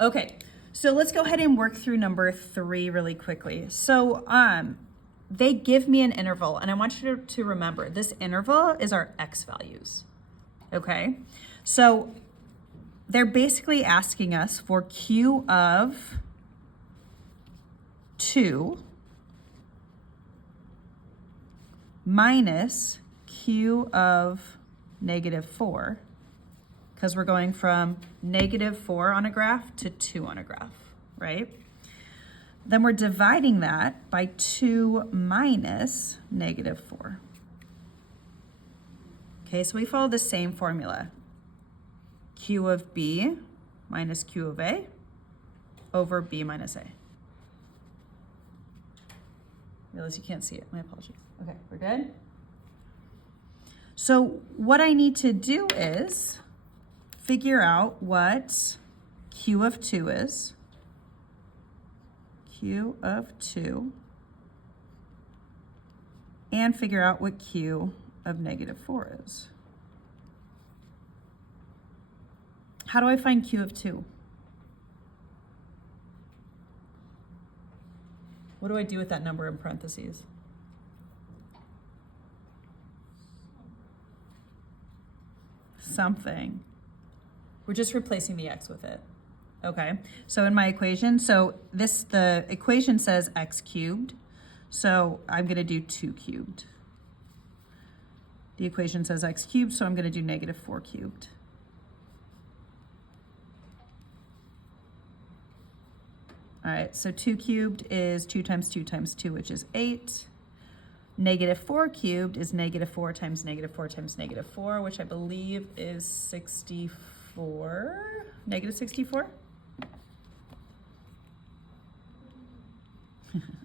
Okay, so let's go ahead and work through number 3 really quickly. So they give me an interval, and I want you to remember this interval is our x values. Okay, so they're basically asking us for q of 2 minus q of negative 4, because we're going from negative 4 on a graph to 2 on a graph, right? Then we're dividing that by 2 minus negative 4. Okay, so we follow the same formula. Q of B minus Q of A over B minus A. Realize you can't see it, my apologies. Okay, we're good? So what I need to do is figure out what Q of 2 is. Q of 2. And figure out what Q of negative 4 is. How do I find Q of 2? What do I do with that number in parentheses? Something. We're just replacing the x with it. Okay, so in my equation, the equation says x cubed, so I'm gonna do 2 cubed. The equation says x cubed, so I'm gonna do negative 4 cubed. All right, so 2 cubed is 2 times 2 times 2, which is 8. Negative 4 cubed is negative 4 times negative 4 times negative 4, which I believe is 64, negative 64.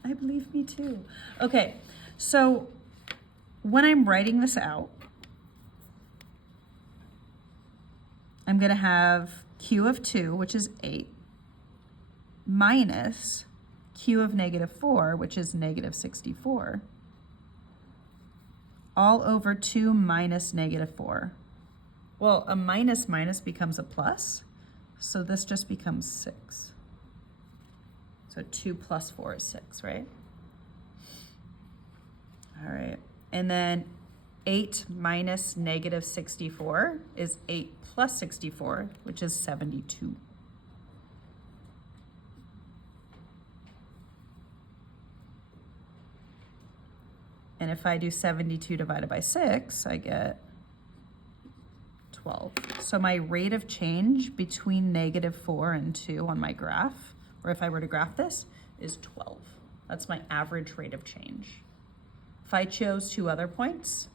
I believe me too. Okay, so when I'm writing this out, I'm gonna have Q of 2, which is 8, minus Q of negative 4, which is negative 64, all over 2 minus negative 4. Well, a minus minus becomes a plus, so this just becomes 6. So 2 plus 4 is 6, right? All right, and then 8 minus negative 64 is 8 plus 64, which is 72. And if I do 72 divided by 6, I get 12. So my rate of change between negative 4 and 2 on my graph, or if I were to graph this, is 12. That's my average rate of change. If I chose 2 other points,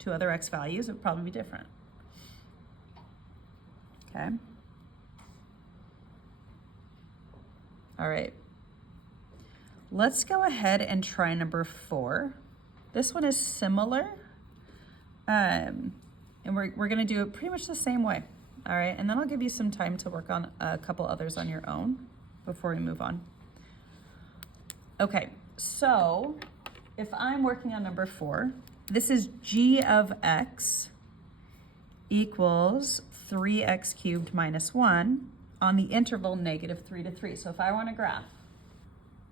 2 other x values, it would probably be different. Okay. All right. Let's go ahead and try number 4. This one is similar, and we're gonna do it pretty much the same way, all right? And then I'll give you some time to work on a couple others on your own before we move on. Okay, so if I'm working on number 4, this is g of x equals 3x cubed minus 1 on the interval negative 3 to 3. So if I want a graph,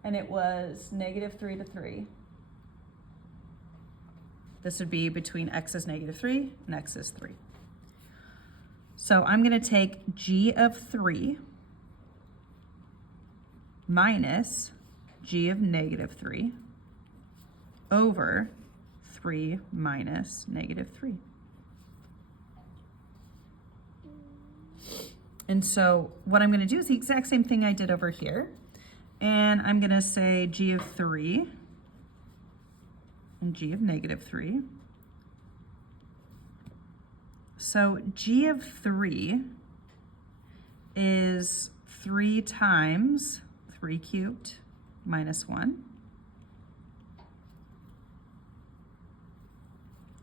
and it was negative 3 to 3, this would be between x is negative 3 and x is 3. So I'm going to take g of 3 minus g of negative 3 over 3 minus negative 3. And so what I'm going to do is the exact same thing I did over here. And I'm going to say g of 3 and g of negative 3. So g of 3 is 3 times 3 cubed minus 1.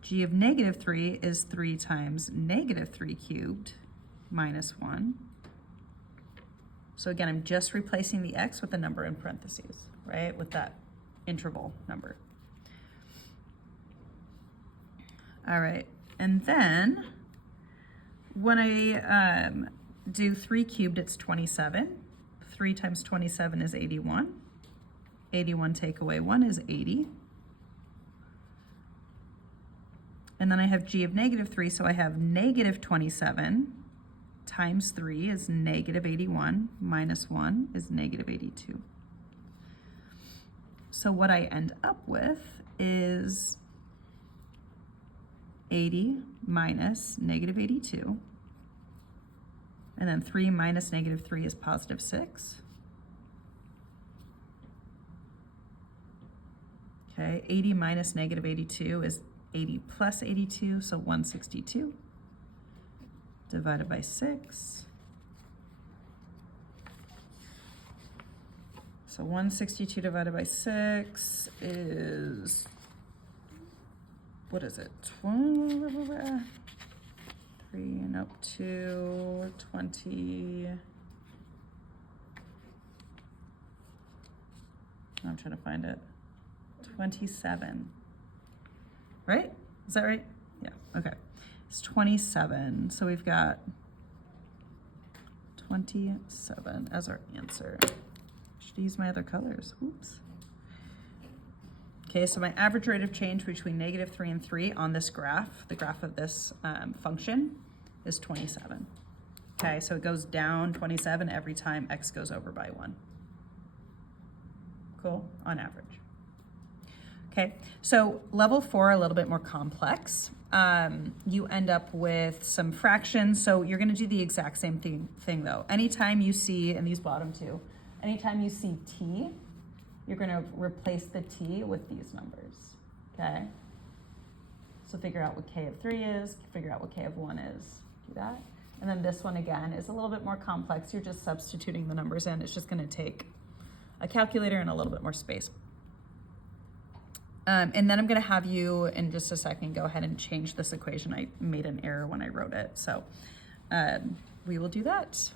G of negative 3 is 3 times negative 3 cubed minus 1. So again, I'm just replacing the x with the number in parentheses, right? With that interval number. All right, and then when I do 3 cubed, it's 27. 3 times 27 is 81. 81 take away 1 is 80. And then I have g of negative 3, so I have negative 27 times 3 is negative 81, minus 1 is negative 82. So what I end up with is 80 minus negative 82. And then 3 minus negative 3 is positive 6. Okay, 80 minus negative 82 is 80 plus 82, so 162 divided by 6. So 162 divided by 6 is, what is it? 3 and up to 20. I'm trying to find it. 27. Right? Is that right? Yeah, okay. It's 27. So we've got 27 as our answer. Should use my other colors. Oops. Okay, so my average rate of change between negative 3 and 3 on this graph, the graph of this function, is 27. Okay, so it goes down 27 every time x goes over by 1. Cool, on average. Okay, so level 4, a little bit more complex. You end up with some fractions, so you're gonna do the exact same thing though. Anytime you see, and these bottom two, anytime you see t, you're gonna replace the t with these numbers, okay? So figure out what k of 3 is, figure out what k of 1 is, do that. And then this one again is a little bit more complex. You're just substituting the numbers in. It's just gonna take a calculator and a little bit more space. And then I'm gonna have you in just a second go ahead and change this equation. I made an error when I wrote it, so we will do that.